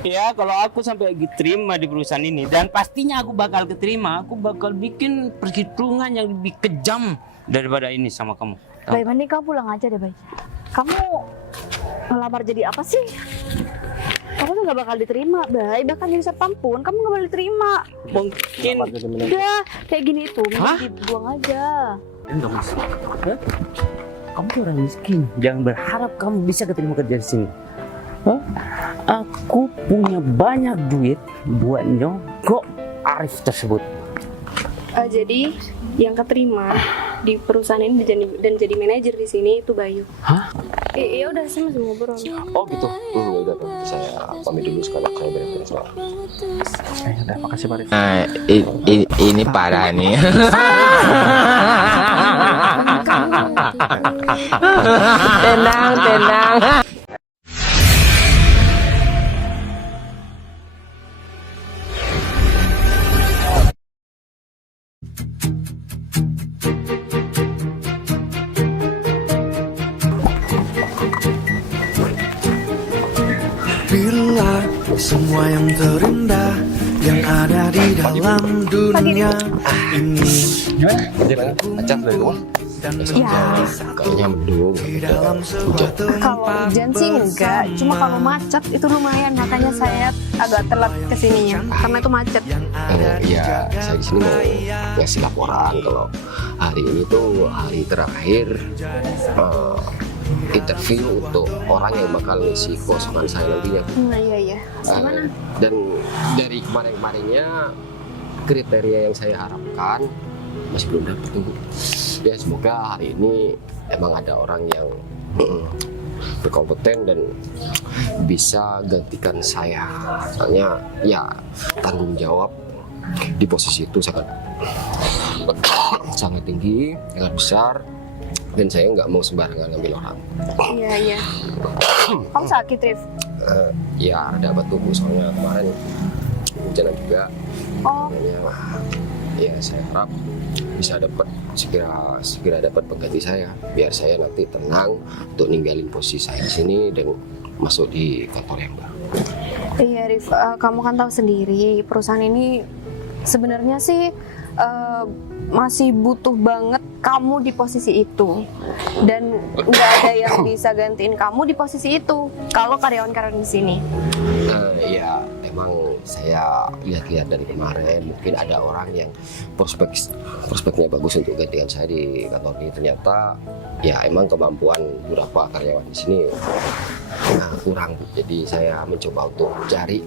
Ya, kalau aku sampai diterima di perusahaan ini, dan pastinya aku bakal keterima, aku bakal bikin perhitungan yang lebih kejam daripada ini sama kamu. Tahu? Bay, mending kamu pulang aja deh, Bay. Kamu ngelamar jadi apa sih? Kamu tuh gak bakal diterima, Bay. Bahkan jadi satpam pun kamu gak bakal diterima. Mungkin Udah, kayak gini itu, mending dibuang aja. enggak masuk. Hah? Kamu tuh orang miskin. Jangan berharap kamu bisa keterima kerja di sini. Hah? Aku punya banyak duit buat nyogok Arif tersebut. Jadi yang keterima di perusahaan ini dan jadi manajer di sini itu Bayu. Hah? Iya udah sih masih ngobrol. Oh gitu. Udah tuh. Saya pamit dulu sekarang saya beres-beres. Udah, makasih Pak Arif. Ini parah nih. Tenang. Bila semua yang terindah yang ada di dalam dunia ini Acak dari rumah. Ya, Kayaknya mendung. di dalam sebuah Kalau tempat hujan sih enggak, cuma kalau macet itu lumayan, makanya saya agak telat kesininya karena itu macet. Ya, saya di sini mau ngasih laporan kalau hari ini tuh hari terakhir interview untuk orang yang bakal ngisi kosongan saya nantinya. Iya. Gimana? Dan dari kemarin-kemarinnya kriteria yang saya harapkan masih belum dapat tuh. Ya semoga hari ini emang ada orang yang berkompeten dan bisa gantikan saya. Soalnya ya tanggung jawab di posisi itu sangat tinggi, sangat besar, dan saya nggak mau sembarangan ngambil orang. Iya. Kamu sakit, Rif? Ya ada batu Bu, soalnya kemarin hujan juga. Oh, Ya saya harap bisa dapat segera dapat pengganti saya, biar saya nanti tenang untuk ninggalin posisi saya di sini dan masuk di kantor yang baru. iya Rif, kamu kan tahu sendiri perusahaan ini sebenarnya sih masih butuh banget kamu di posisi itu, dan nggak ada yang bisa gantiin kamu di posisi itu kalau karyawan-karyawan di sini. Ya emang saya lihat-lihat dari kemarin mungkin ada orang yang prospeknya bagus untuk gantikan saya di kantor ini, ternyata ya emang kemampuan beberapa karyawan di sini kurang. Jadi saya mencoba untuk cari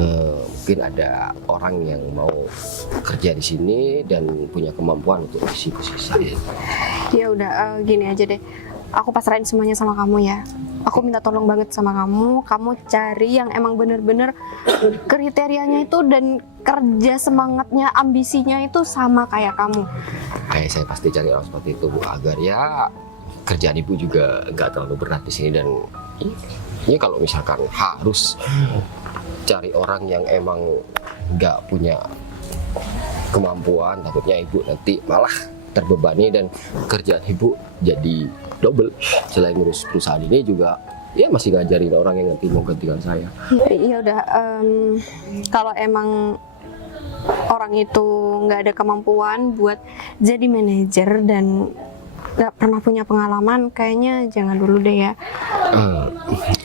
mungkin ada orang yang mau kerja di sini dan punya kemampuan untuk isi posisi saya. Ya udah, gini aja deh, aku pasrahin semuanya sama kamu ya. Aku minta tolong banget sama kamu cari yang emang bener-bener kriterianya itu dan kerja semangatnya, ambisinya itu sama kayak kamu. Saya pasti cari orang seperti itu Bu, agar ya kerjaan Ibu juga nggak terlalu berat di sini. Dan ini kalau misalkan harus cari orang yang emang nggak punya kemampuan, takutnya Ibu nanti malah terbebani dan kerjaan Ibu jadi double. Selain ngurus perusahaan ini juga ya masih ngajarin orang yang nanti mau gantikan saya. Ya udah, kalau emang orang itu nggak ada kemampuan buat jadi manajer dan nggak pernah punya pengalaman, kayaknya jangan dulu deh ya.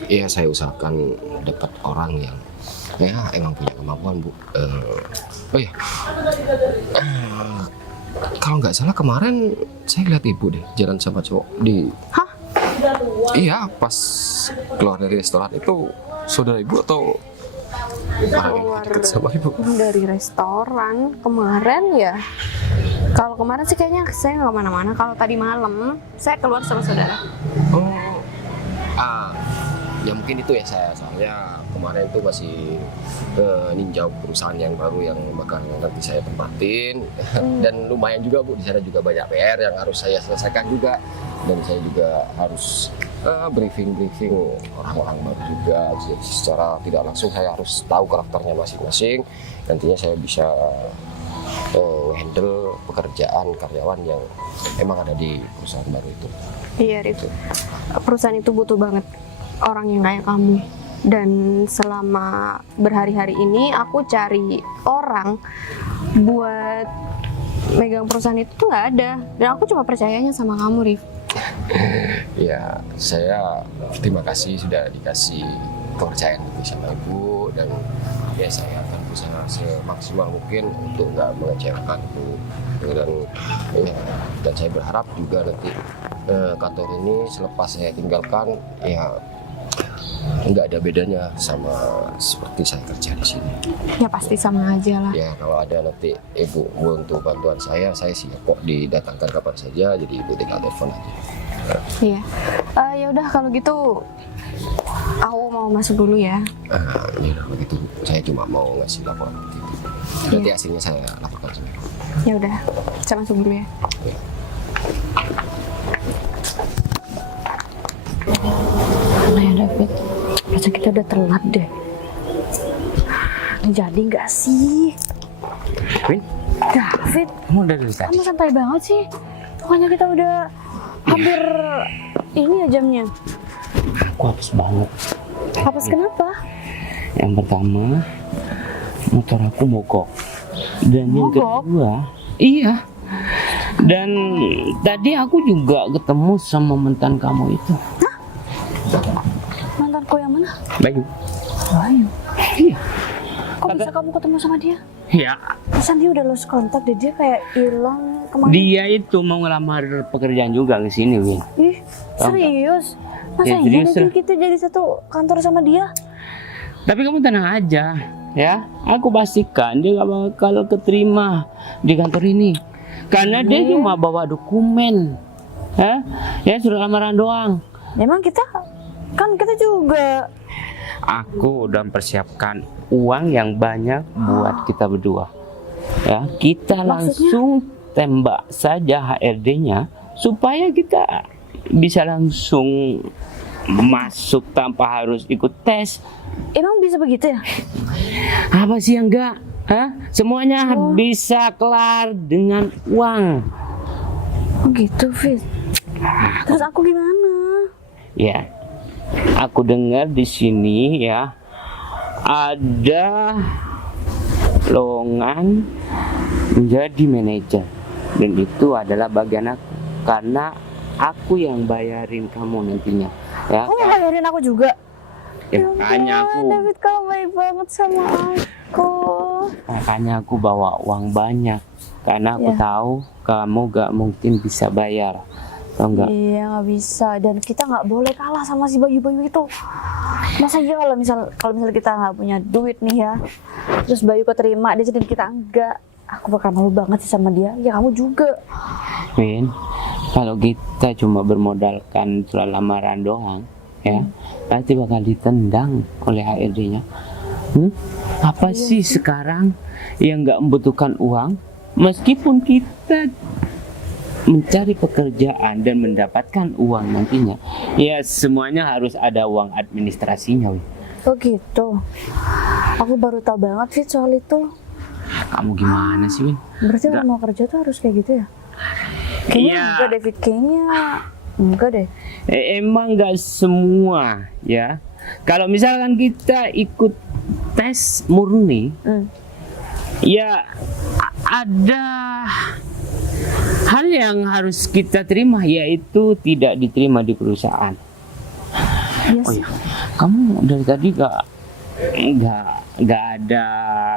Iya, saya usahakan dapat orang yang ya emang punya kemampuan Bu. Oh ya, kalau nggak salah kemarin saya lihat Ibu deh jalan sama cowok di. Hah? Iya, pas keluar dari restoran itu saudara Ibu atau orang yang dekat sama Ibu? Dari restoran kemarin ya. Kalau kemarin sih kayaknya saya nggak kemana-mana. Kalau tadi malam saya keluar sama saudara. Oh, ya mungkin itu ya saya, soalnya kemarin itu masih ninjau perusahaan yang baru yang bakal nanti saya tempatin. Dan lumayan juga Bu, di sana juga banyak PR yang harus saya selesaikan juga, dan saya juga harus briefing orang-orang baru juga. Jadi secara tidak langsung saya harus tahu karakternya masing-masing, nantinya saya bisa handle pekerjaan karyawan yang emang ada di perusahaan baru itu. Iya Rif, perusahaan itu butuh banget orang yang kayak kamu. Dan selama berhari-hari ini aku cari orang buat megang perusahaan itu tuh nggak ada. Dan aku cuma percayanya sama kamu, Rif. Ya, saya terima kasih sudah dikasih kepercayaan itu sama ibu, dan ya saya akan berusaha semaksimal mungkin untuk nggak mengecewakan ibu, dan saya berharap juga nanti kantor ini selepas saya tinggalkan ya nggak ada bedanya sama seperti saya kerja di sini. Ya pasti sama aja lah. Ya kalau ada nanti ibu butuh bantuan saya siap kok didatangkan kapan saja, jadi ibu tinggal telepon aja. Iya. Ya udah kalau gitu aku mau masuk dulu ya. Ya udah begitu, saya cuma mau ngasih laporan gitu. Nanti hasilnya saya laporkan semua. Ya udah, saya masuk dulu ya. Mana ya David? Rasa kita udah telat deh. Ini jadi nggak sih? Win, David, kamu udah dari tadi? kamu santai banget sih. Pokoknya kita udah hampir ini ya jamnya. Aku hapus banget. Hapus kenapa? Yang pertama, motor aku mogok. Dan yang Mogok? kedua, iya. Dan tadi aku juga ketemu sama mantan kamu itu. Mantanku yang mana? Bayu. Bayu. Iya. Kok bisa kamu ketemu sama dia? Ya, Pesan dia udah lost kontak deh, dia kayak hilang kemana? dia itu mau ngelamar pekerjaan juga ke sini, Win. Ih, serius? Masa Ya, iya serius nanti lah. kita jadi satu kantor sama dia? Tapi kamu tenang aja, ya. Aku pastikan dia gak bakal keterima di kantor ini. Karena dia cuma bawa dokumen. Ya, surat lamaran doang. Emang kita juga. Aku udah mempersiapkan uang yang banyak buat kita berdua. Ya, kita langsung tembak saja HRD-nya supaya kita bisa langsung masuk tanpa harus ikut tes. Emang bisa begitu ya? Apa sih yang enggak? Semuanya bisa kelar dengan uang. Oh gitu, Fit. Terus aku gimana? Ya, aku dengar di sini ya ada lowongan menjadi manajer, dan itu adalah bagian aku karena aku yang bayarin kamu nantinya. Ya, Kamu bayarin aku juga? ya makanya aku David, kamu baik banget sama aku. makanya aku bawa uang banyak karena aku Ya. tahu kamu gak mungkin bisa bayar. Tahu nggak? Iya, nggak bisa. Dan kita nggak boleh kalah sama si Bayu-Bayu itu. Masa iya kalau misal kita nggak punya duit nih ya, terus Bayu keterima, dia jadi kita enggak. Aku bakal malu banget sih sama dia. Ya kamu juga. Win, kalau kita cuma bermodalkan surat lamaran doang, ya pasti bakal ditendang oleh HRD-nya. Apa sih sekarang yang nggak membutuhkan uang, meskipun kita mencari pekerjaan dan mendapatkan uang nantinya, ya semuanya harus ada uang administrasinya. Win. Oh gitu. Aku baru tahu banget sih soal itu. Kamu gimana sih, Win? Berarti kalau mau kerja tuh harus kayak gitu ya? Kayaknya Iya. enggak, David. Kayaknya enggak deh. Emang nggak semua ya. Kalau misalkan kita ikut tes murni, ya ada hal yang harus kita terima, yaitu tidak diterima di perusahaan. Yes. Oh iya, kamu dari tadi nggak ada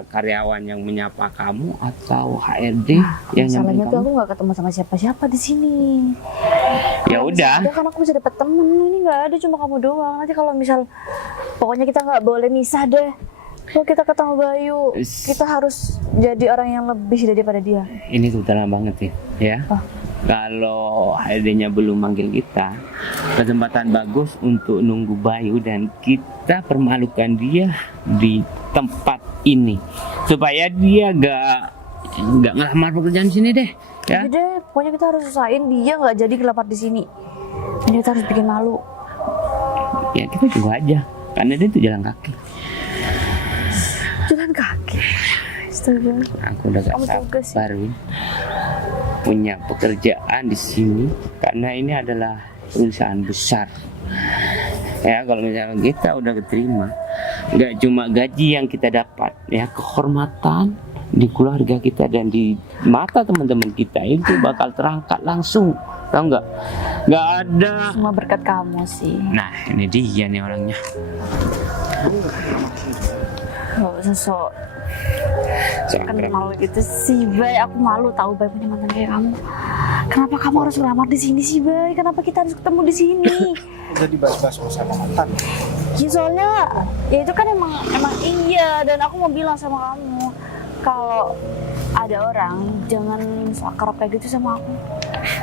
karyawan yang menyapa kamu atau HRD yang Masalahnya nyamperin tuh kamu? aku nggak ketemu sama siapa-siapa di sini. Ya udah, Ada kan aku bisa dapat temen. Ini nggak ada, cuma kamu doang. Nanti kalau misal, pokoknya kita nggak boleh misah deh. Kalau kita ketemu Bayu, kita harus jadi orang yang lebih daripada dia. ini terutama banget ya. Apa? Kalau HRD-nya belum manggil kita, kesempatan bagus untuk nunggu Bayu dan kita permalukan dia di tempat ini supaya dia nggak ngelamar pekerjaan sini deh ya. Jadi deh, pokoknya kita harus usahain dia nggak jadi ngelamar di sini. Ini kita harus bikin malu. Ya kita tunggu aja karena dia tuh jalan kaki. Jalan kaki. Astaga. Aku udah gak Kamu juga sih. sabar, Win, punya pekerjaan di sini karena ini adalah perusahaan besar Ya kalau misalnya kita udah keterima, nggak cuma gaji yang kita dapat, ya kehormatan di keluarga kita dan di mata teman-teman kita itu bakal terangkat langsung, tahu nggak? Nggak ada. Semua berkat kamu sih. Nah ini dia nih orangnya. Gak usah sok Keren. kenal gitu sih, Bay. Aku malu tahu Bay punya mantan kayak kamu. Kenapa kamu harus ngelamar di sini sih, Bay? Kenapa kita harus ketemu di sini? Udah dibahas-bahas masalah mantan. Ya soalnya ya itu kan emang iya, dan aku mau bilang sama kamu kalau ada orang jangan akrab kayak gitu sama aku.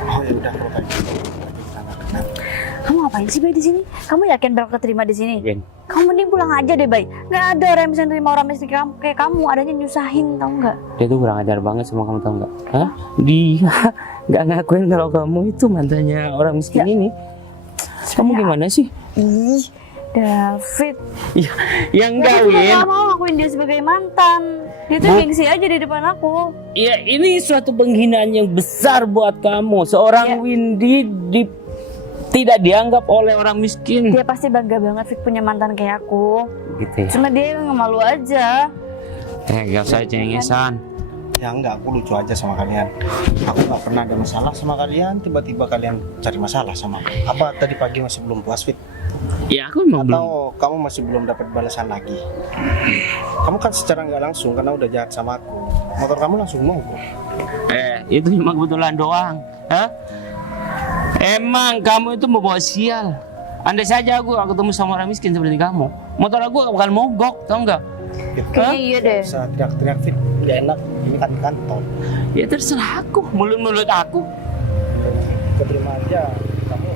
Oh ya udah kalau kayak gitu. Kamu ngapain sih, Bay, di sini? Kamu yakin bakal keterima di sini? Jen, Kamu mending pulang aja deh, Bay. Nggak ada orang yang bisa nerima orang miskin kayak kamu. Adanya nyusahin, tau nggak? dia tuh kurang ajar banget sama kamu, tahu nggak? Hah? Dia nggak ngakuin kalau kamu itu mantannya orang miskin ini. Kamu gimana sih? Ih, David. Ya, yang David juga Win. nggak mau ngakuin dia sebagai mantan. Dia tuh Bu- gengsi aja di depan aku. Ya ini suatu penghinaan yang besar buat kamu. Seorang Ya. Windy tidak dianggap oleh orang miskin. Dia pasti bangga banget Fik punya mantan kayak aku. Gitu ya. Cuma dia yang malu aja. Gak usah cengengesan. Ya enggak, aku lucu aja sama kalian. Aku nggak pernah ada masalah sama kalian, tiba-tiba kalian cari masalah sama aku. Apa tadi pagi masih belum puas, Fit? Ya aku emang belum. Atau kamu masih belum dapat balasan lagi? Kamu kan secara nggak langsung karena udah jahat sama aku. Motor kamu langsung mogok. Itu cuma kebetulan doang. Hah? Emang kamu itu membawa sial. Andai saja aku ketemu sama orang miskin seperti kamu, motor aku bakal mogok, tau nggak? Kayaknya iya deh. Nggak usah teriak-teriak, Fit. Nggak enak. Ini kan di kantor. Ya terserah aku, mulut-mulut aku. Keterima aja. Kamu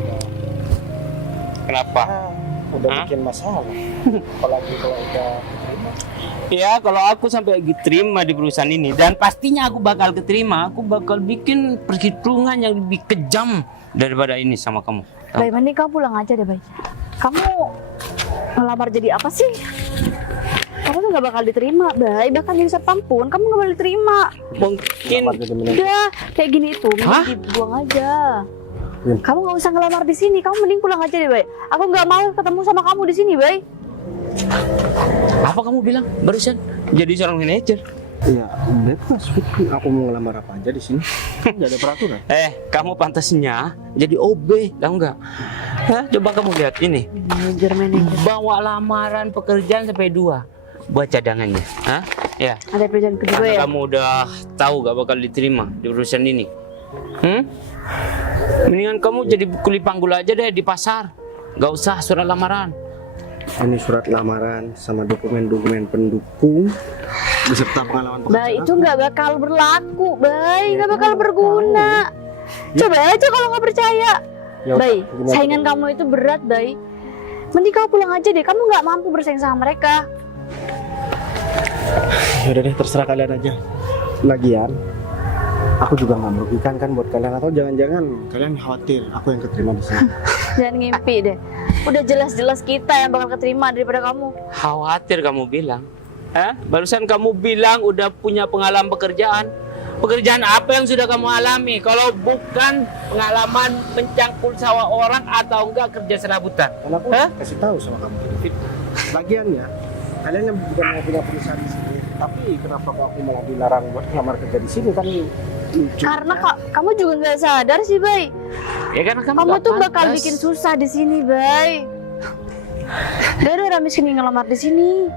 Kenapa? udah Hah? bikin masalah. Apalagi kalau udah keterima. Ya kalau aku sampai diterima di perusahaan ini, dan pastinya aku bakal keterima, aku bakal bikin perhitungan yang lebih kejam daripada ini sama kamu. Tahu? Bay, mending kamu pulang aja deh, Bay. Kamu ngelamar jadi apa sih? Kamu tuh gak bakal diterima, Bay. Bahkan jadi satpam pun kamu gak bakal diterima. Mungkin Udah, kayak gini itu, Hah? mending dibuang aja. Kamu gak usah ngelamar di sini, kamu mending pulang aja deh, Bay. Aku gak mau ketemu sama kamu di sini, Bay. apa kamu bilang barusan? Jadi seorang manajer. Iya, bebas. Fit. Aku mau ngelamar apa aja di sini. Nggak ada peraturan. Kamu pantasnya jadi OB, tahu nggak? Hah? Coba kamu lihat ini. Manajer. Bawa lamaran pekerjaan sampai 2 buat cadangannya. Hah? Ya. Ada kerjaan kedua Karena ya? kamu udah tahu gak bakal diterima di perusahaan ini. Mendingan kamu jadi kuli panggul aja deh di pasar. Gak usah surat lamaran. Ini surat lamaran sama dokumen-dokumen pendukung beserta pengalaman pekerjaan. Bay, itu nggak bakal berlaku, Bay. Nggak bakal berguna. Coba aja kalau nggak percaya. Ya udah, Bay, gimana? saingan kamu itu berat, Bay. Mending kamu pulang aja deh. Kamu nggak mampu bersaing sama mereka. Ya udah deh, terserah kalian aja. Lagian, aku juga nggak merugikan kan buat kalian, atau jangan-jangan kalian khawatir aku yang keterima di sini. Jangan ngimpi deh. Udah jelas-jelas kita yang bakal keterima daripada kamu. Khawatir kamu bilang. Hah? Barusan kamu bilang udah punya pengalaman pekerjaan. Pekerjaan apa yang sudah kamu alami? Kalau bukan pengalaman mencangkul sawah orang atau enggak kerja serabutan. Karena aku Hah? kasih tahu sama kamu, Fit. Lagian ya, kalian yang bukan mau punya perusahaan di sini, tapi kenapa kok aku malah dilarang buat ngelamar kerja di sini kan? Lucu. Karena kamu juga nggak sadar sih, Bay. Ya kan kamu Kamu nggak tuh bakal pantas. bikin susah di sini, Bay. Gak ada orang miskin yang ngelamar di sini.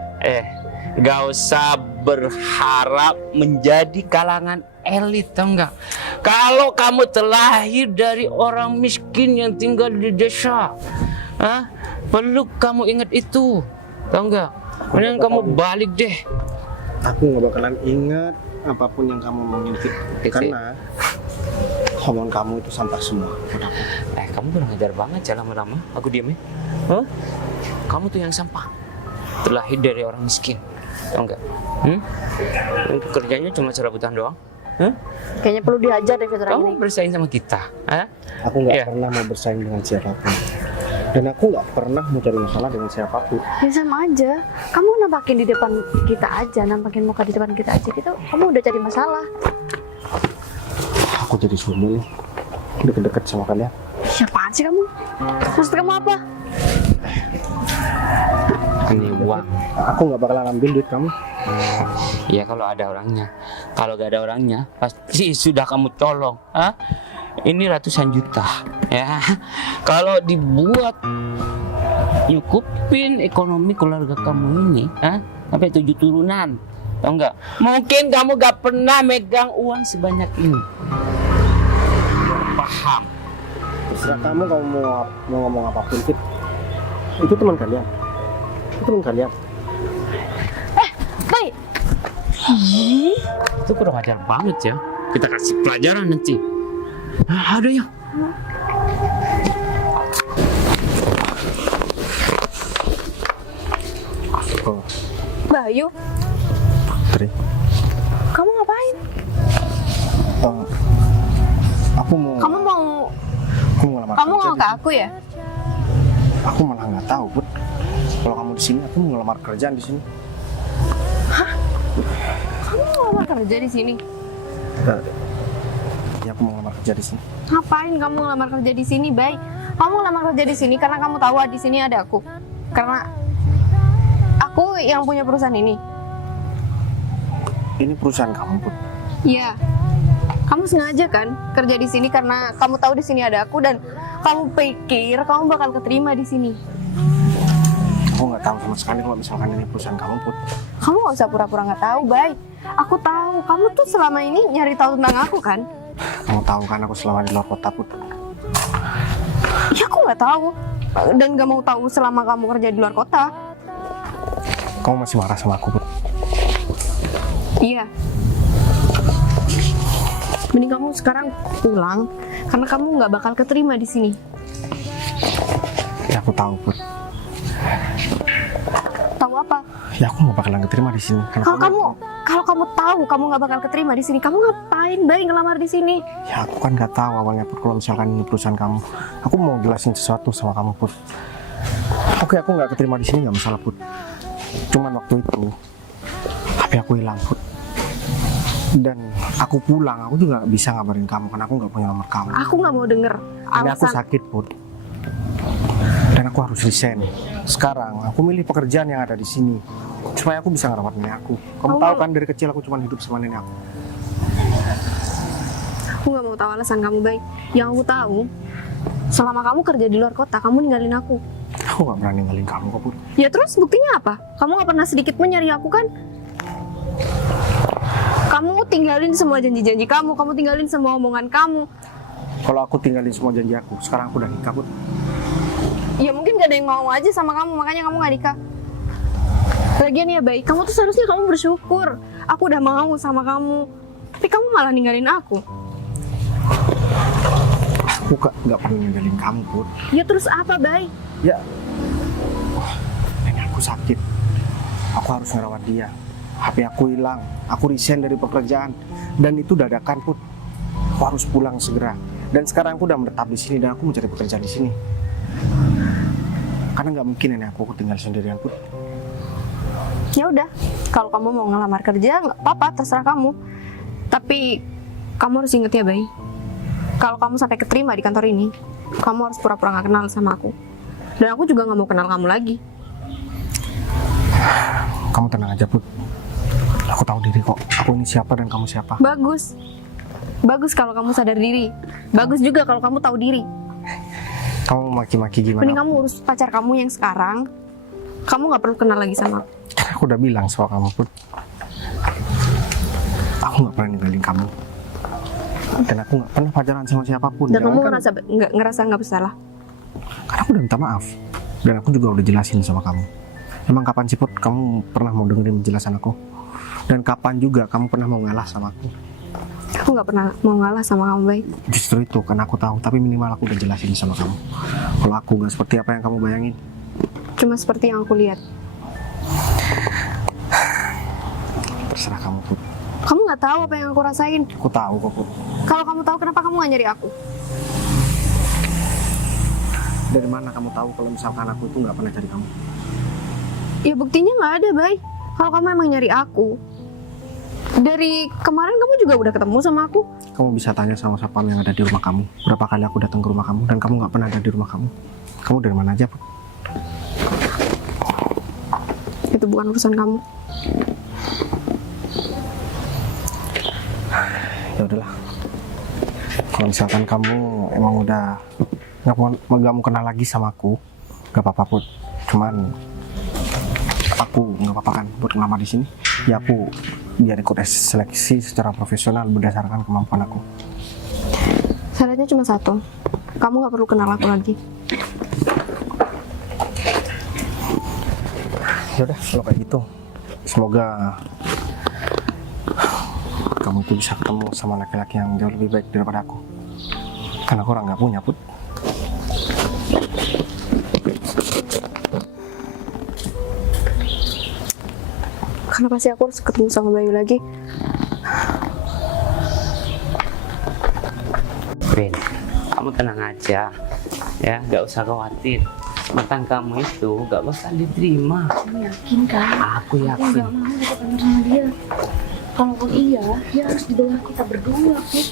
Gak usah berharap menjadi kalangan elit, tau nggak? Kalau kamu terlahir dari orang miskin yang tinggal di desa, perlu kamu ingat itu, tau nggak? Mending kamu balik deh. Aku nggak bakalan ingat apapun yang kamu omongin, Fit. Karena omongan kamu itu sampah semua buat aku. Kamu kurang ajar banget ya lama-lama. Aku diamin. Huh? Kamu tuh yang sampah. Terlahir dari orang miskin, tau nggak? Kerjanya cuma serabutan doang. Kayaknya perlu diajar deh fitur Kamu ini. bersaing sama kita, Aku nggak Iya. pernah mau bersaing dengan siapapun. Dan aku nggak pernah mau cari masalah dengan siapapun. Ya sama aja. Kamu nampakin di depan kita aja, nampakin muka di depan kita aja gitu. Kamu udah cari masalah. Aku jadi sumul nih, deket-deket sama kalian. Siapaan sih kamu? Maksud kamu apa? Ini uang. Aku nggak bakalan ambil duit kamu. Ya kalau ada orangnya. Kalau gak ada orangnya, pasti sudah kamu colong. Hah? Ini ratusan juta. Ya. Kalau dibuat nyukupin ekonomi keluarga kamu ini, sampai 7 turunan. Tahu nggak? Mungkin kamu gak pernah megang uang sebanyak ini. Paham? Terserah kamu mau ngomong apapun, Fit. Itu teman kalian. Itu teman kalian. Baik. Itu kurang ajar banget ya. Kita kasih pelajaran nanti. Aduh yuk. Oh, Bayu, Tri. kamu ngapain? Aku mau ngelamar Kamu kerja mau di ke sini. aku ya? Aku malah nggak tahu, Put. Kalau kamu di sini, aku mau ngelamar kerjaan di sini. Kamu mau ngelamar kerja di sini? Ya, aku mau ngelamar kerja di sini. Ngapain kamu ngelamar kerja di sini, Bay? Kamu ngelamar kerja di sini karena kamu tahu di sini ada aku. Karena aku yang punya perusahaan ini. Ini perusahaan kamu, Put. Iya. Kamu sengaja kan kerja di sini karena kamu tahu di sini ada aku dan kamu pikir kamu bakal keterima di sini. Aku nggak tahu sama sekali kalau misalkan ini perusahaan kamu, Put. Kamu nggak usah pura-pura nggak tahu, Bay. Aku tahu kamu tuh selama ini nyari tahu tentang aku kan? Kamu tahu kan aku selama di luar kota, Put. Ya aku nggak tahu dan nggak mau tahu selama kamu kerja di luar kota. Kamu masih marah sama aku, Put. Iya. Mending kamu sekarang pulang karena kamu nggak bakal keterima di sini. Ya aku tahu, Put. Tahu apa? Ya aku nggak bakalan keterima di sini. Karena Kalau kamu tahu kamu nggak bakal keterima di sini, kamu ngapain Bay ngelamar di sini? Ya aku kan nggak tahu awalnya, Put, kalau misalkan ini perusahaan kamu. Aku mau jelasin sesuatu sama kamu, Put. Oke, aku nggak keterima di sini nggak masalah, Put. Cuman waktu itu HP aku hilang, Put. Dan aku pulang, aku juga nggak bisa ngabarin kamu karena aku nggak punya nomor kamu. Aku nggak mau denger Ini aku alasan. sakit, Put. Dan aku harus resign. Sekarang aku milih pekerjaan yang ada di sini supaya aku bisa ngerawat nenek aku. Kamu tahu kan dari kecil aku cuma hidup sama nenek aku. Aku nggak mau tahu alasan kamu Bay. Yang aku tahu, selama kamu kerja di luar kota, kamu ninggalin aku. Aku nggak pernah ninggalin kamu, kok, Put. Ya terus buktinya apa? Kamu nggak pernah sedikit pun nyari aku kan? Kamu tinggalin semua janji-janji kamu tinggalin semua omongan kamu. Kalau aku tinggalin semua janji aku, sekarang aku udah nikah, Put. Ya mungkin gak ada yang mau aja sama kamu, makanya kamu gak nikah. Lagian ya baik, kamu tuh seharusnya kamu bersyukur. Aku udah mau sama kamu, tapi kamu malah ninggalin aku. Aku nggak pernah ninggalin kamu, Put. Ya terus apa, Bay? Ya, nenek aku sakit. Aku harus ngerawat dia. HP aku hilang. Aku resign dari pekerjaan. Dan itu dadakan, Put. Aku harus pulang segera. Dan sekarang aku udah menetap di sini dan aku mencari pekerjaan di sini. Karena nggak mungkin nenek aku tinggal sendirian, Put. Ya udah, kalau kamu mau ngelamar kerja nggak apa-apa, terserah kamu. Tapi kamu harus inget ya, Bay. Kalau kamu sampai keterima di kantor ini, kamu harus pura-pura nggak kenal sama aku. Dan aku juga nggak mau kenal kamu lagi. Kamu tenang aja, Put. Aku tahu diri kok. Aku ini siapa dan kamu siapa. Bagus. Bagus kalau kamu sadar diri. Bagus juga kalau kamu tahu diri. Kamu maki-maki gimana? Mending kamu urus pacar kamu yang sekarang. Kamu nggak perlu kenal lagi sama aku. Aku udah bilang sama kamu, Put. Aku nggak pernah ninggalin kamu. Dan aku nggak pernah pacaran sama siapapun. Dan kamu Jangankan- ngerasa nggak bersalah. Karena aku udah minta maaf. Dan aku juga udah jelasin sama kamu. Emang kapan sih, Put, kamu pernah mau dengerin penjelasan aku? Dan kapan juga kamu pernah mau ngalah sama aku? Aku nggak pernah mau ngalah sama kamu, Bay. Justru itu, kan aku tahu. Tapi minimal aku udah jelasin sama kamu. Kalau aku nggak seperti apa yang kamu bayangin. Cuma seperti yang aku lihat. Terserah kamu, Put. Kamu nggak tahu apa yang aku rasain. Aku tahu kok, Put. Kalau kamu tahu, kenapa kamu nggak nyari aku? Dari mana kamu tahu kalau misalkan aku itu nggak pernah cari kamu? Ya buktinya nggak ada, Bay. Kalau kamu emang nyari aku, dari kemarin kamu juga udah ketemu sama aku. Kamu bisa tanya sama satpam yang ada di rumah kamu. Berapa kali aku datang ke rumah kamu dan kamu nggak pernah ada di rumah kamu. Kamu dari mana aja, Put? bukan urusan kamu. Ya udahlah. Kalau misalkan kamu emang udah nggak mau kenal lagi sama aku, nggak apa-apa Put. Cuman aku nggak apa-apa kan buat ngelamar di sini. Ya aku biar ikut seleksi secara profesional berdasarkan kemampuan aku. Syaratnya cuma satu, kamu nggak perlu kenal aku lagi. Ya udah kalau kayak gitu, semoga kamu tuh bisa ketemu sama laki-laki yang jauh lebih baik daripada aku. Karena aku orang nggak punya Put. Kenapa sih aku harus ketemu sama Bayu lagi? Ben, kamu tenang aja, ya, nggak usah khawatir. Mantan kamu itu nggak bakal diterima. Kamu yakin kan? Aku Aku yakin. nggak mau ketemu sama dia. Kalaupun iya, dia harus di bawah kita berdua, Fit.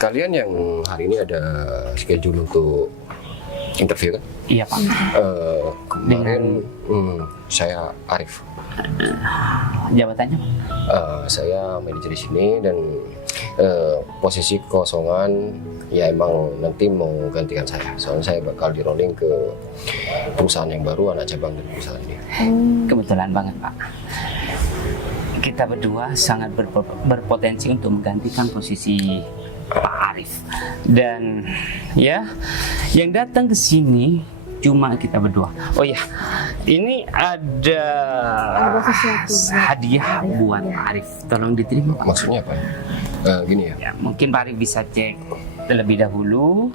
Kalian yang hari ini ada schedule untuk interview kan? Iya Pak. Kemarin saya Arif. Jabatannya Pak? Saya manajer di sini dan posisi kosongan ya emang nanti mau gantikan saya. Soalnya saya bakal di rolling ke perusahaan yang baru, anak cabang dari perusahaan ini. Kebetulan banget Pak. Kita berdua sangat berpotensi untuk menggantikan posisi Pak Arif. Dan ya, yang datang ke sini cuma kita berdua. Oh ya, ini ada hadiah buat Pak Arif. Tolong diterima Pak. Maksudnya apa? Gini ya. Ya, mungkin Pak Arif bisa cek terlebih dahulu.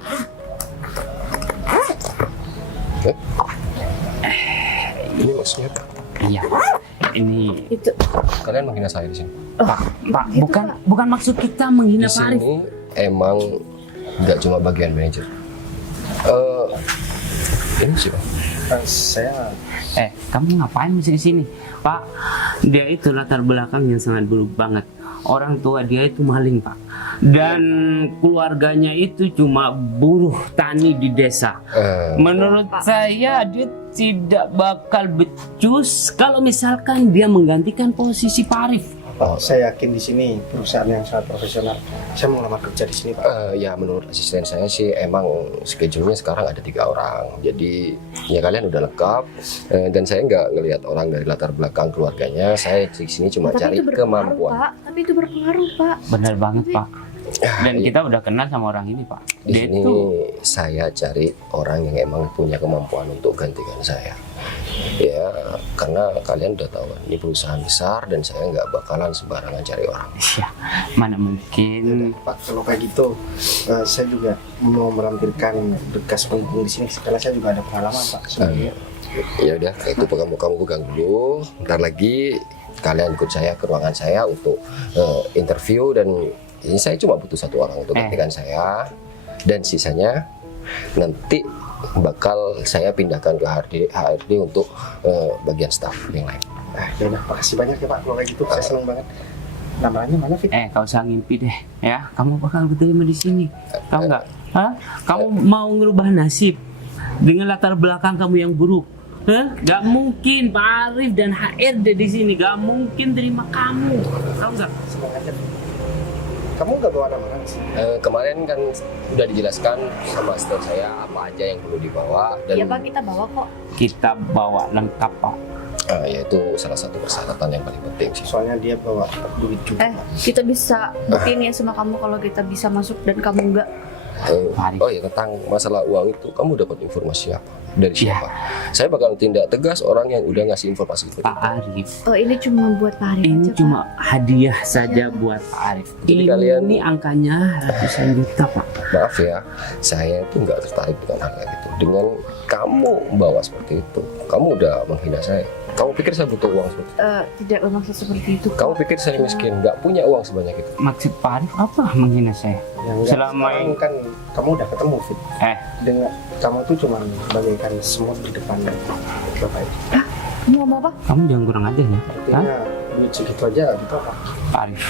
Ini maksudnya apa? Iya, ini Itu Kalian menghina saya di sini. Pak, bukan maksud kita menghina Di Pak Arif. sini emang nggak cuma bagian manajer. Ini siapa? Saya Kamu ngapain masih di sini, Pak? Dia itu latar belakang yang sangat buruk banget. Orang tua dia itu maling, Pak. Dan keluarganya itu cuma buruh tani di desa. Menurut saya dia tidak bakal becus kalau misalkan dia menggantikan posisi Pak Arif. Pak, saya yakin di sini perusahaan yang sangat profesional. Saya mau ngelamar kerja di sini, Pak. Ya menurut asisten saya sih emang schedule-nya sekarang ada 3 orang. Jadi ya kalian udah lengkap. Dan saya nggak ngelihat orang dari latar belakang keluarganya. Saya di sini cuma cari kemampuan. Pak. Tapi itu berpengaruh, Pak. Benar banget, Pak. Dan iya. kita udah kenal sama orang ini, Pak. Di Dia sini itu saya cari orang yang emang punya kemampuan untuk gantikan saya. Ya, karena kalian udah tahu ini perusahaan besar dan saya nggak bakalan sembarangan cari orang. ya, mana mungkin. Pak, kalau kayak gitu, saya juga mau melampirkan berkas pendukung di sini karena saya juga ada pengalaman, Pak. Ya udah, itu kamu pegang dulu. Ntar lagi kalian ikut saya ke ruangan saya untuk interview dan ini saya cuma butuh 1 orang untuk gantikan saya dan sisanya nanti bakal saya pindahkan ke HRD untuk bagian staff yang lain. Ya udah, makasih banyak ya Pak. Kalau kayak gitu, saya senang banget. Namanya mana, Fit? Kau usah ngimpi deh, ya. Kamu bakal diterima di sini. Tahu nggak? Hah? Kamu mau ngerubah nasib dengan latar belakang kamu yang buruk? Hah? Gak mungkin Pak Arif dan HRD di sini gak mungkin terima kamu. Tahu nggak? Semangat ya. Kamu nggak bawa nama sih? Kemarin kan udah dijelaskan sama staff saya apa aja yang perlu dibawa dan Iya, Pak, kita bawa kok. Kita bawa lengkap, Pak. yaitu salah satu persyaratan yang paling penting sih. Soalnya dia bawa duit juga. Kita bisa buktiin ya sama kamu kalau kita bisa masuk dan kamu enggak. Oh ya, tentang masalah uang itu kamu dapat informasi apa? Dari siapa? Saya bakal tindak tegas orang yang udah ngasih informasi itu. Pak Arif. Oh, ini cuma buat Pak Arif Ini aja, cuma hadiah saja buat Pak Arif. Jadi Ini kalian- angkanya ratusan juta, Pak. Maaf ya, saya itu nggak tertarik dengan hal kayak gitu. Dengan kamu bawa seperti itu, kamu udah menghina saya. Kamu pikir saya butuh uang seperti itu? Tidak bermaksud seperti itu. Kamu pikir saya miskin, nggak punya uang sebanyak itu? Maksud Pak Arif apa menghina saya? Yang enggak, Selama sekarang ini- kan kamu udah ketemu, Fit. Eh, Dengan kamu tuh cuma bagaikan semut di depan Bapak itu. Kamu ngomong apa? kamu jangan kurang aja ya. Hah? Artinya duit segitu aja gitu apa? Pak Arif,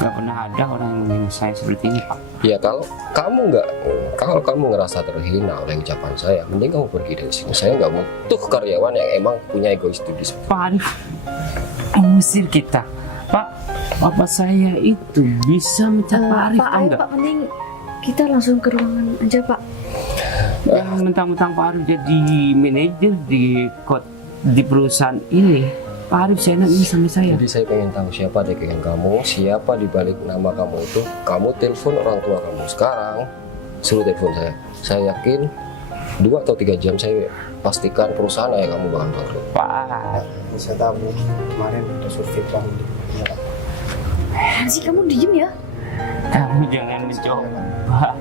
Gak pernah ada orang yang menghina saya seperti ini, Pak. Ya kalau kamu ngerasa terhina oleh ucapan saya, mending kamu pergi dari sini. Saya nggak butuh karyawan yang emang punya egois tinggi. Pak Arif mengusir kita. Pak, papa saya itu bisa mencat Pak Arif, Pak, tahu ayo nggak? Pak, mending kita langsung ke ruangan aja Pak. Yang mentang-mentang Pak Arif jadi manajer di perusahaan ini, Pak Arif seenaknya sama saya. Jadi saya pengen tahu siapa adik kamu, siapa di balik nama kamu itu. Kamu telepon orang tua kamu sekarang, suruh telepon saya. Saya yakin 2 atau 3 jam saya pastikan perusahaan ayah kamu bakal bangkrut. Pak, Saya tahu kemarin ada survei kamu di Sih kamu diem ya? kamu jangan mencoba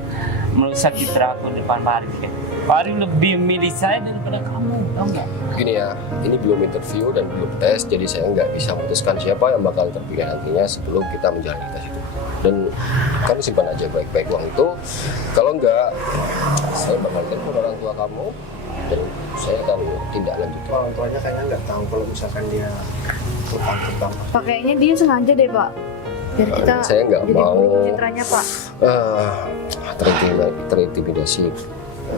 merusak citra aku di depan Pak Arif ya. Pak Arif lebih milih saya daripada kamu, tahu nggak? Gini ya, ini belum interview dan belum tes, jadi saya nggak bisa memutuskan siapa yang bakal terpilih nantinya sebelum kita menjalani tes itu. Dan kamu simpan aja baik-baik uang itu. Kalau nggak, saya bakal telepon orang tua kamu dan saya akan tindak lanjut. orang tuanya kayaknya nggak tahu kalau misalkan dia terbang. Pak, kayaknya dia sengaja deh Pak. Biar kita Saya nggak jadi mau buruk citranya Pak. terintimidasi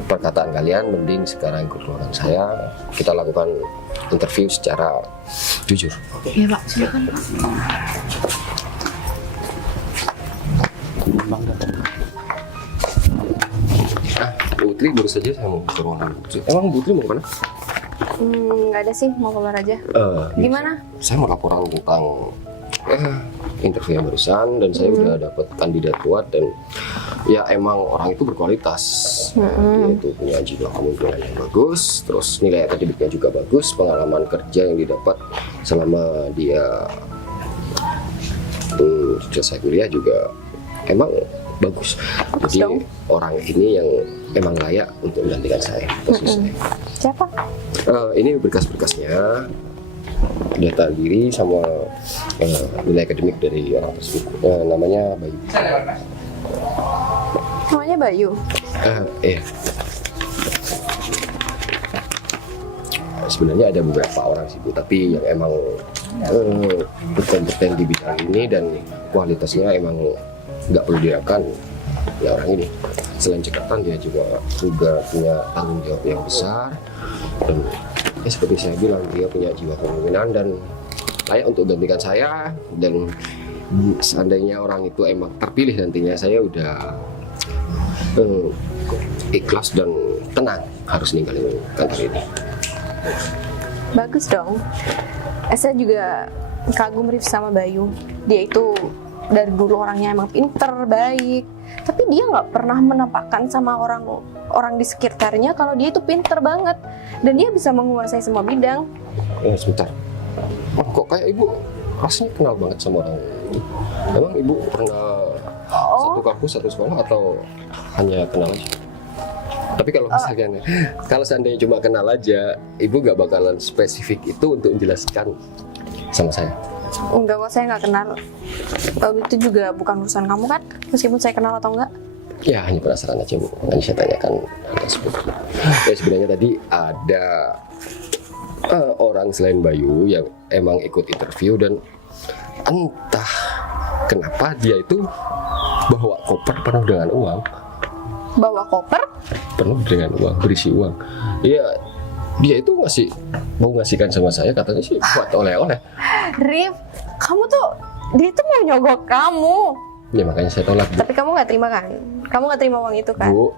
perkataan kalian. Mending sekarang ikut ruangan saya, kita lakukan interview secara jujur. Iya Pak, silakan Pak. Putri baru saja saya mau ke ruangan Putri. Emang Putri mau kemana? Nggak ada sih, mau keluar aja. Gimana? Saya mau laporan tentang interview yang barusan, dan saya udah dapat kandidat kuat, dan ya emang orang itu berkualitas. Dia itu punya jiwa kepemimpinan yang bagus, terus nilai akademiknya juga bagus, pengalaman kerja yang didapat selama dia selesai kuliah juga emang bagus. Jadi dong. orang ini yang emang layak untuk menggantikan saya, posisi saya. Siapa? Ini berkas-berkasnya, data diri sama nilai akademik dari orang tersebut. Namanya Bayu. Namanya Bayu. Sebenarnya ada beberapa orang sih Bu, tapi yang emang berkompeten di bidang ini dan kualitasnya emang nggak perlu diragukan. Ya orang ini selain cekatan dia juga punya tanggung jawab yang besar, dan ya seperti saya bilang dia punya jiwa kepemimpinan dan layak untuk gantikan saya. Dan seandainya orang itu emang terpilih nantinya, saya udah ikhlas dan tenang harus ninggalin kantor ini. Bagus dong. Saya juga kagum Rif sama Bayu. Dia itu dari dulu orangnya emang pinter, baik. Tapi dia nggak pernah menampakkan sama orang di sekitarnya kalau dia itu pinter banget. Dan dia bisa menguasai semua bidang. Sebentar. Oh, kok kayak ibu rasanya kenal banget sama orang ini? Emang ibu pernah satu kampus, satu sekolah, atau hanya kenal aja? Tapi kalau misalkan, kalau seandainya cuma kenal aja, ibu nggak bakalan spesifik itu untuk menjelaskan sama saya. Enggak kok, saya nggak kenal. Itu juga bukan urusan kamu kan, meskipun saya kenal atau enggak. Ya hanya penasaran aja Bu, makanya saya tanyakan hal tersebut. Ya sebenarnya tadi ada orang selain Bayu yang emang ikut interview, dan entah kenapa dia itu bawa koper penuh dengan uang. Bawa koper? Penuh dengan uang, berisi uang. Iya, dia itu mau ngasihkan sama saya, katanya sih buat oleh-oleh. Rif, dia tuh mau nyogok kamu. Ya makanya saya tolak Bu. Tapi kamu nggak terima kan? Kamu nggak terima uang itu kan? Bu,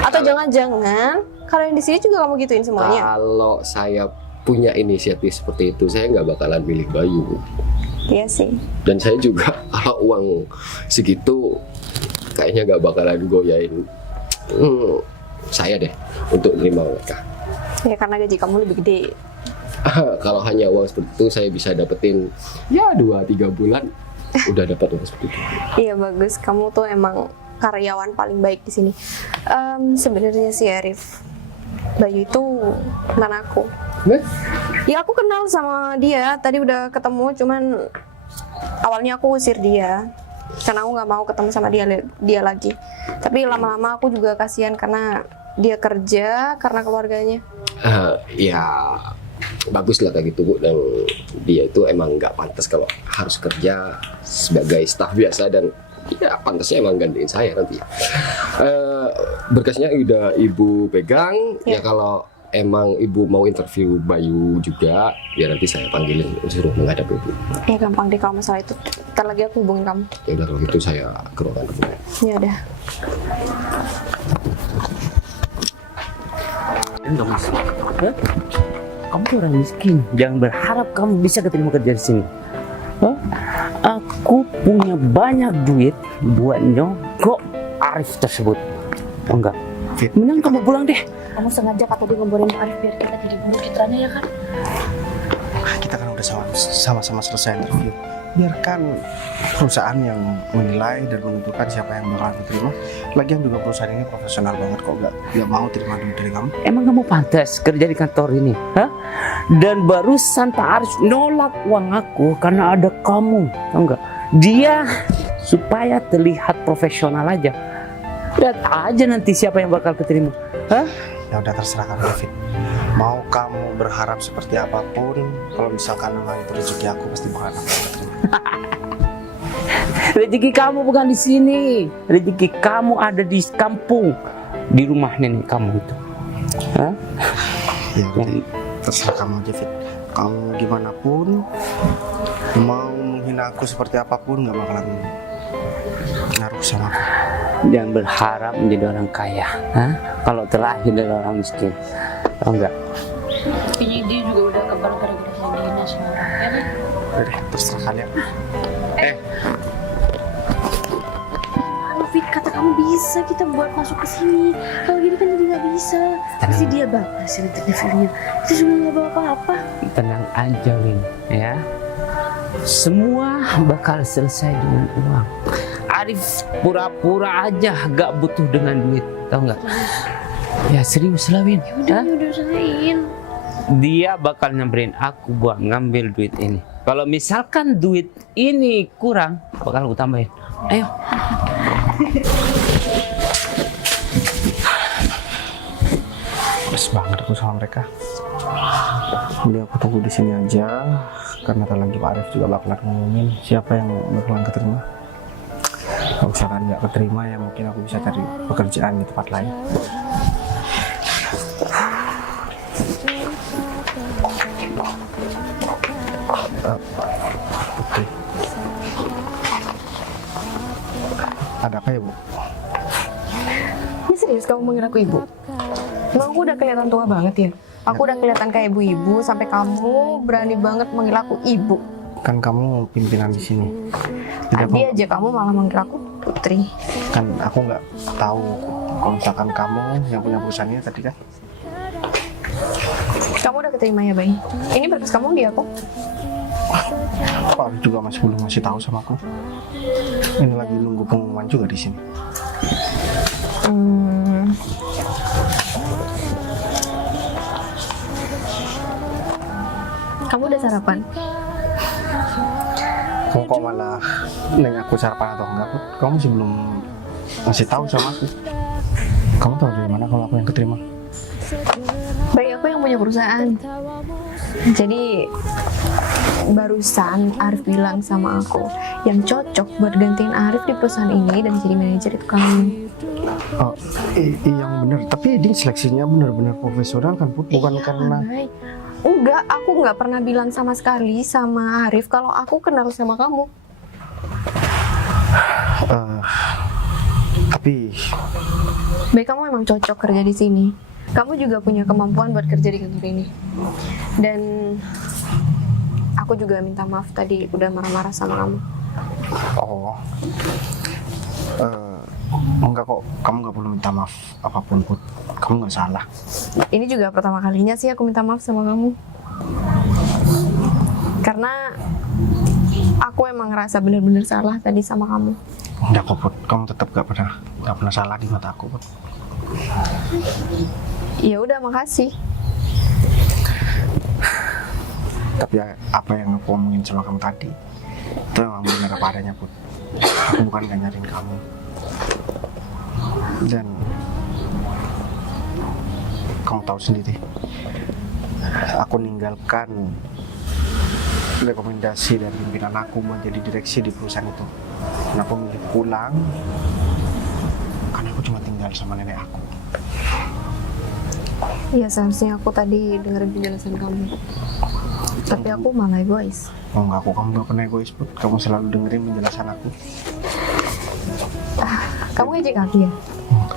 Atau jangan-jangan kalau yang di sini juga kamu gituin semuanya? kalau saya punya inisiatif seperti itu, saya nggak bakalan milih Bayu. Iya sih. Dan saya juga kalau uang segitu kayaknya nggak bakalan goyain saya deh untuk menerima mereka. Ya karena gaji kamu lebih gede. Kalau hanya uang seperti itu saya bisa dapetin ya 2-3 bulan udah dapat uang seperti itu. Iya bagus, kamu tuh emang karyawan paling baik di sini. Sebenarnya sih Arif, Bayu itu teman aku. Nah, Ya aku kenal sama dia, tadi udah ketemu, cuman awalnya aku usir dia karena aku nggak mau ketemu sama dia lagi. Tapi lama-lama aku juga kasihan karena dia kerja, karena keluarganya. ya bagus lah kayak gitu Bu, dan dia itu emang nggak pantas kalau harus kerja sebagai staf biasa, dan ya pantasnya emang gantiin saya nanti. Berkasnya udah Ibu pegang ya, kalau emang Ibu mau interview Bayu juga ya nanti saya panggilin suruh menghadap Ibu. Ya gampang deh kalau masalah itu. Ntar lagi aku hubungin kamu. Ya udah kalau gitu saya ke ruangan dulu. Ya udah. Enggak masuk. Hah? Kamu tuh orang miskin. Jangan berharap kamu bisa keterima kerja di sini. Hah? Aku punya banyak duit buat nyogok Arif tersebut. Oh enggak. Fit. Mending kamu pulang deh. Kamu sengaja kata dia ngomporin Arif biar kita jadi bunuh citranya ya kan? Kita kan udah sama-sama selesai interview. Biarkan perusahaan yang menilai dan menentukan siapa yang bakal diterima. Lagian juga perusahaan ini profesional banget kok, nggak mau terima duit dari kamu. Emang kamu pantas kerja di kantor ini? Hah? Dan barusan Pak Arif nolak uang aku karena ada kamu. Tahu nggak? Dia supaya terlihat profesional aja. Lihat aja nanti siapa yang bakal keterima. Hah? Ya udah terserah kamu David. Mau kamu berharap seperti apapun, kalau misalkan memang itu rezeki aku pasti bakal aku terima. Rezeki kamu bukan di sini. Rezeki kamu ada di kampung, di rumah nenek kamu itu. Hah? Ya udah, terserah kamu aja Fit. Kamu gimana pun, mau menghina aku seperti apapun nggak bakalan ngaruh sama aku. Jangan berharap menjadi orang kaya. Hah? Kalau terlahir dari orang miskin. Tahu nggak? Kayaknya dia juga udah kebal gara-gara dihina semua orang ya kan? Udah deh, terserah kalian. Halo Fit, kata kamu bisa kita buat masuk ke sini. Kalau gini kan jadi nggak bisa. Pasti dia balas interviewnya. Itu cuma nggak bawa apa-apa. Tenang aja Win, ya. Semua bakal selesai dengan uang. Arif pura-pura aja gak butuh dengan duit, tahu nggak? Ya serius lah Win. Udah usahain. Dia bakal nyamperin aku buat ngambil duit ini. Kalau misalkan duit ini kurang, bakal aku tambahin. Ayo. Males banget aku sama mereka. Jadi aku tunggu di sini aja, karena ntar lagi Pak Arif juga bakalan ngomongin siapa yang bakalan keterima. Kalau misalkan nggak keterima ya mungkin aku bisa cari pekerjaan di tempat lain. Oke. Ada apa ya Bu? Ini serius kamu manggil aku ibu? Emang aku udah kelihatan tua banget ya? Aku udah kelihatan kayak ibu-ibu sampai kamu berani banget manggil aku ibu. Kan kamu pimpinan di sini. Jadi Tadi aja kamu malah manggil aku putri. kan aku nggak tahu kalau misalkan kamu yang punya perusahaannya tadi kan. Kamu udah keterima ya, Bay? Ini berkas kamu di aku. Pak Arif juga belum masih tahu sama aku. Ini lagi nunggu pengumuman juga di sini. Kamu udah sarapan? Kamu kok malah nanya aku sarapan atau enggak? Kamu masih belum masih tahu sama aku. Kamu tahu dari mana kalau aku yang keterima? Baik, aku yang punya perusahaan. Jadi barusan Arif bilang sama aku yang cocok buat gantiin Arif di perusahaan ini dan jadi manajer itu kamu. Oh, yang benar. Tapi ini seleksinya benar-benar profesional kan, Put? Bukan karena Baik. Enggak, aku nggak pernah bilang sama sekali sama Arif kalau aku kenal sama kamu. tapi Baik, kamu memang cocok kerja di sini. Kamu juga punya kemampuan buat kerja di kantor ini. Dan aku juga minta maaf tadi udah marah-marah sama kamu. enggak kok. Kamu nggak perlu minta maaf apapun, Put. Kamu nggak salah. Ini juga pertama kalinya sih aku minta maaf sama kamu. Karena aku emang ngerasa bener-bener salah tadi sama kamu. Enggak kok, Put. Kamu tetap nggak pernah salah di mata aku, Put. Ya udah, makasih. Tapi apa yang aku omongin sama kamu tadi itu emang benar apa adanya, Put. Aku bukan gak nyariin kamu. Dan kamu tahu sendiri, aku ninggalkan rekomendasi dari pimpinan aku menjadi direksi di perusahaan itu. Dan aku milih pulang karena aku cuma tinggal sama nenek aku. Iya, seharusnya aku tadi dengerin penjelasan kamu. Tapi aku malah egois. Oh enggak, kamu gak pernah egois, Put. Kamu selalu dengerin penjelasan aku. Kamu ngejek aku ya?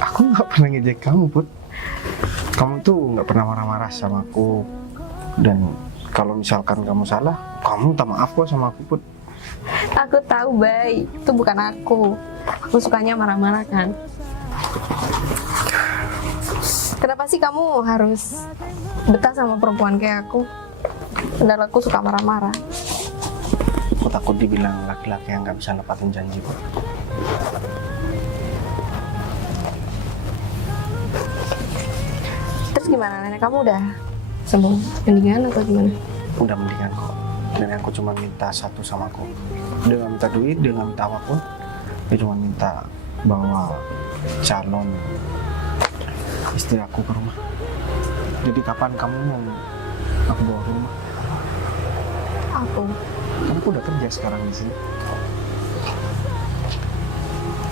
Aku nggak pernah ngejek kamu, Put. Kamu tuh nggak pernah marah-marah sama aku. Dan kalau misalkan kamu salah, kamu minta maaf kok sama aku, Put. Aku tahu, Bay. Itu bukan aku. Aku sukanya marah-marah kan. Kenapa sih kamu harus betah sama perempuan kayak aku? Padahal aku suka marah-marah. Aku takut dibilang laki-laki yang nggak bisa nepatin janji, Put. Terus gimana? Nenek kamu udah sembuh mendingan atau gimana? Udah mendingan kok. Dan aku cuma minta satu sama aku. Dia nggak minta duit, dia nggak minta apapun. Dia cuma minta bawa calon istri aku ke rumah. Jadi kapan kamu mau aku bawa ke rumah? Aku. Kan aku udah kerja sekarang di sini.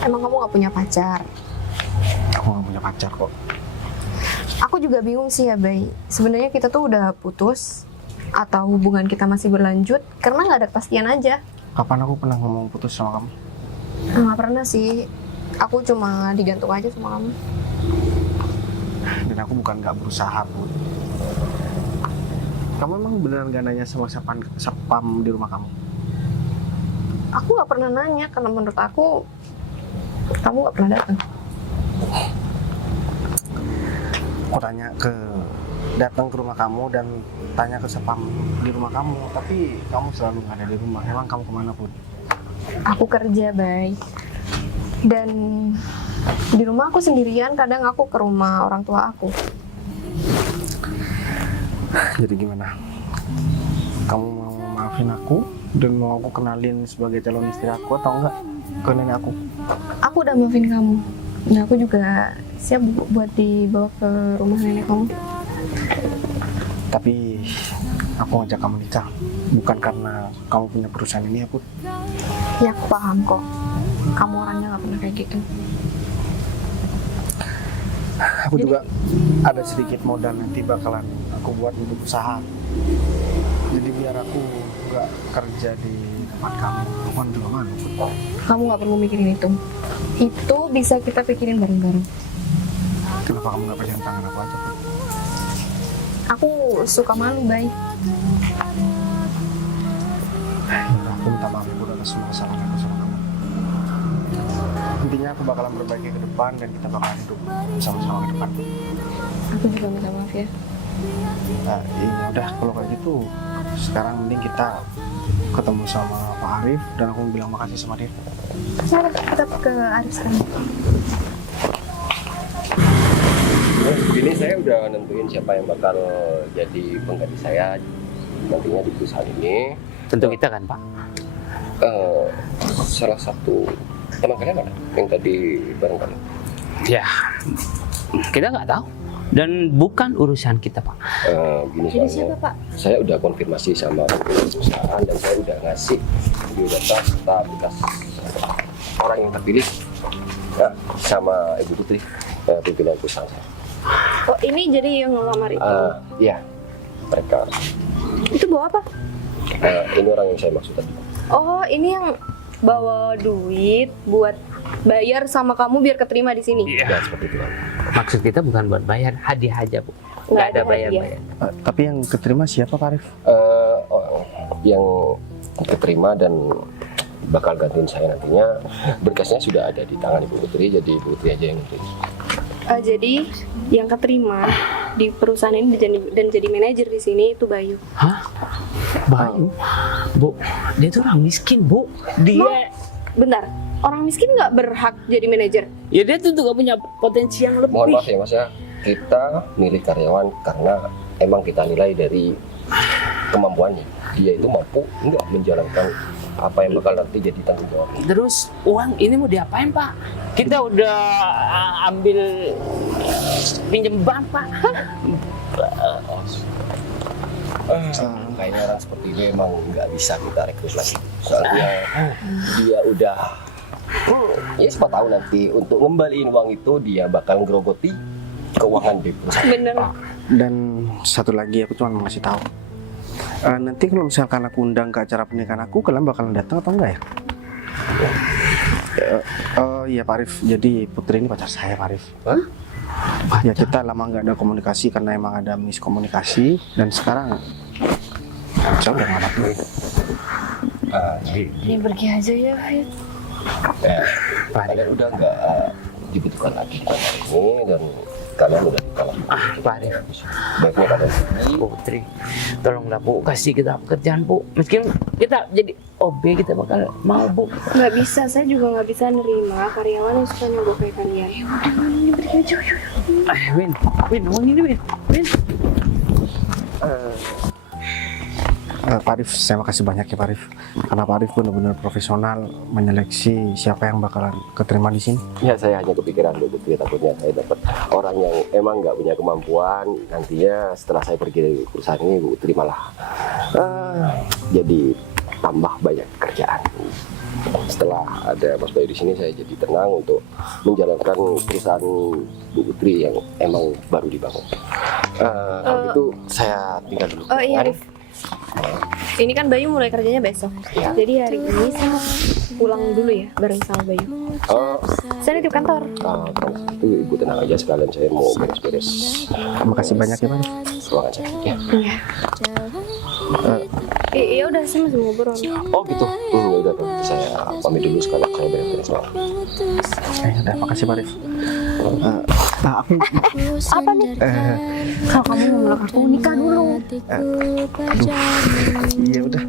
Emang kamu gak punya pacar? Aku nggak punya pacar kok. Aku juga bingung sih ya, Bay. Sebenarnya kita tuh udah putus atau hubungan kita masih berlanjut karena nggak ada kepastian aja. Kapan aku pernah ngomong putus sama kamu? Nggak pernah sih. Aku cuma digantung aja sama kamu. Dan aku bukan nggak berusaha, Put. Kamu emang beneran gak nanya sama sapam di rumah kamu? Aku nggak pernah nanya karena menurut aku kamu nggak pernah datang. Aku datang ke rumah kamu dan tanya ke sapam di rumah kamu, tapi kamu selalu nggak ada di rumah. Emang kamu kemana, Put? Aku kerja, Bay. Dan di rumah aku sendirian, kadang aku ke rumah orang tua aku. Jadi gimana? Kamu mau maafin aku dan mau aku kenalin sebagai calon istri aku atau enggak ke nenek aku? Aku udah maafin kamu. Dan aku juga siap buat dibawa ke rumah nenek kamu. Tapi aku ngajak kamu nikah bukan karena kamu punya perusahaan ini ya, Put. Ya, aku paham kok. Kamu orangnya nggak pernah kayak gitu. Aku juga ada sedikit modal nanti bakalan aku buat untuk usaha. Jadi biar aku nggak kerja di tempat kamu. Aku kan juga malu, Put. Kamu nggak perlu mikirin itu. Itu bisa kita pikirin bareng-bareng. Kenapa kamu nggak pegang tangan aku aja, Put? Aku suka malu, Bay. Yaudah, aku minta maaf Put atas semua kesalahan aku sama kamu. Intinya aku bakalan perbaiki ke depan dan kita bakalan hidup sama-sama ke depan. Aku juga minta maaf ya. Nah, ya udah kalau kayak gitu sekarang mending kita ketemu sama Pak Arif dan aku bilang makasih sama dia. Mari kita ke Arif sekarang. Ini saya udah nentuin siapa yang bakal jadi pengganti saya nantinya di perusahaan ini. Tentu kita kan, Pak. Salah satu teman kalian mana yang tadi bareng kalian? Ya, kita nggak tahu. Dan bukan urusan kita, Pak. Gini Jadi soalnya, siapa, Pak? saya udah konfirmasi sama perusahaan dan saya udah ngasih biodata serta bekas orang yang terpilih sama Ibu Putri, pimpinan perusahaan saya. Oh, ini jadi yang ngelamar itu. Iya, mereka. Itu bawa apa? Ini orang yang saya maksud tadi. Oh, ini yang bawa duit buat bayar sama kamu biar keterima di sini. Ya, seperti itu. Maksud kita bukan buat bayar, hadiah aja, Bu. Nggak Nggak ada ada bayar-bayar. Tapi yang keterima siapa, Pak Arif? Yang keterima dan bakal gantiin saya nantinya, berkasnya sudah ada di tangan Ibu Putri, jadi Ibu Putri aja yang ngurus. Jadi yang keterima di perusahaan ini dan jadi manajer di sini itu Bayu. Hah? Bayu? Bu, dia tuh orang miskin, Bu. Dia... Bentar, orang miskin nggak berhak jadi manajer? Ya dia tuh gak punya potensi yang lebih. Mohon maaf ya Mas ya, kita milih karyawan karena emang kita nilai dari kemampuannya. Dia itu mampu nggak menjalankan apa yang bakal nanti jadi tanggung jawab. Terus uang ini mau diapain, Pak? Kita udah ambil pinjam bank, Pak. Kayaknya orang seperti ini emang nggak bisa kita rekrut lagi. Soalnya dia udah, ya siapa tahu nanti untuk ngembaliin uang itu dia bakal ngerogoti keuangan di perusahaan. Bener. Dan satu lagi aku cuma mau ngasih tahu. Nanti kalau misalkan aku undang ke acara pernikahan aku, kalian bakalan datang atau enggak ya? Iya Pak Arif, jadi Putri ini pacar saya Pak Arif. Hah? Ya kita lama nggak ada komunikasi karena emang ada miskomunikasi dan sekarang saya udah nggak ada. Ini pergi aja ya, Fit. Kalian udah nggak dibutuhkan lagi di kantor ini dan kalian udah ditolak. Pak Arif, Baiknya kalian pergi. Putri, tolonglah Bu, kasih kita pekerjaan Bu. Meskipun kita jadi OB, kita bakal mau Bu. Nggak bisa, saya juga nggak bisa nerima karyawan yang suka nyogok kayak kalian. Ini pergi aja, yuk. Win, uang ini Win. Pak Arif, saya makasih banyak ya Pak Arif. Karena Pak Arif benar-benar profesional menyeleksi siapa yang bakalan keterima di sini. Ya saya hanya kepikiran Bu Putri, takutnya saya dapat orang yang emang nggak punya kemampuan. Nantinya setelah saya pergi dari perusahaan ini Bu Putri malah jadi tambah banyak kerjaan. Setelah ada Mas Bayu di sini, saya jadi tenang untuk menjalankan perusahaan Bu Putri yang emang baru dibangun. Kalau gitu saya tinggal dulu. Oh iya, Rif. Ini kan Bayu mulai kerjanya besok. Ya. Jadi hari ini saya mau pulang dulu ya bareng sama Bayu. Oh, Saya nitip kantor. kalau itu Ibu tenang aja, sekalian saya mau beres-beres Terima kasih banyak ya Pak Arif. ruangan saya. Ya. Iya udah, saya masih mau ngobrol. Oh gitu. Ya udah Pak. Saya pamit dulu sekalian saya beres-beres ruangan. Udah, makasih Pak Arif. Apa nih? Kalau kamu mau meluk aku, nikah dulu. Iya udah.